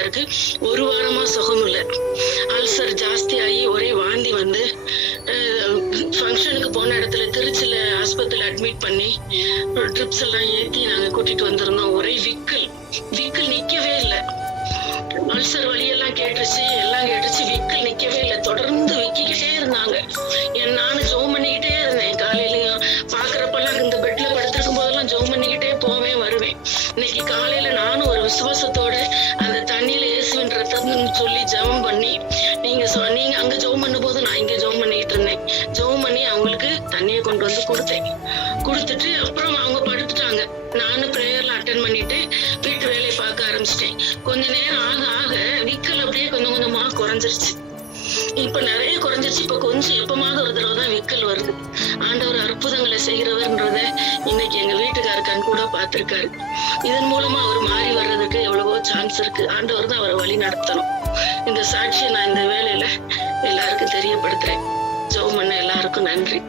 வீட்டுக்காருக்கு 1 வாரமா சுகம் இல்லை. அல்சர் ஜாஸ்தி ஆகி ஒரே வாந்தி வந்து ஃபங்க்ஷனுக்கு போன இடத்துல திருச்சியில ஆஸ்பத்திரியில அட்மிட் பண்ணி ட்ரிப்ஸ் எல்லாம் ஏற்றி நாங்க கூட்டிட்டு வந்திருந்தோம். ஒரே விக்கல் நிக்கவே இல்லை. அல்சர் வலியெல்லாம் கேட்டுருச்சு, எல்லாம் கேட்டுருச்சு, விக்கல் நிக்கவே இல்லை. தொடர்ந்து விக்கிக்கிட்டே இருந்தாங்க. நானும் ஜோம் பண்ணிக்கிட்டே இருந்தேன். காலையிலயும் பாக்குறப்பெல்லாம் இந்த பெட்ல படுத்திருக்கும் போதெல்லாம் ஜோம் பண்ணிக்கிட்டே போவேன் வருவேன். இன்னைக்கு காலையில நானும் ஒரு விசுவாசத்தோட அந்த தண்ணியில இயேசுவின் ரத்தம்னு சொல்லி ஜெபம் பண்ணி நீங்க அங்க ஜெபம் பண்ணும் போது நான் இங்க ஜெபம் பண்ணிக்கிட்டு இருந்தேன். ஜெபம் பண்ணி அவங்களுக்கு தண்ணியை கொண்டு வந்து கொடுத்துட்டு அப்புறம் அவங்க படுத்துட்டாங்க. நானும் பிரேயர்ல அட்டன் பண்ணிட்டு வீட்டு வேலையை பார்க்க ஆரம்பிச்சிட்டேன். கொஞ்ச நேரம் ஆக ஆக விக்கல் அப்படியே கொஞ்சம் கொஞ்சமா குறைஞ்சிருச்சு. இப்ப நிறைய குறைஞ்சிருச்சு. இப்ப கொஞ்சம் எப்பமாவது ஒரு தடவை தான் விக்கல் வருது. ஆண்டவர் அற்புதங்களை செய்கிறவர்ன்றத இன்னைக்கு எங்க வீட்டுக்காரர் கண் கூட பார்த்திருக்காரு. இதன் மூலமா அவர் மாறி வர்றதுக்கு எவ்வளவோ சான்ஸ் இருக்கு. ஆண்டவர் தான் அவரை வழி நடத்தணும். இந்த சாட்சியை நான் இந்த வேலையில எல்லாருக்கும் தெரியப்படுத்துறேன். ஜெபம் பண்ண எல்லாருக்கும் நன்றி.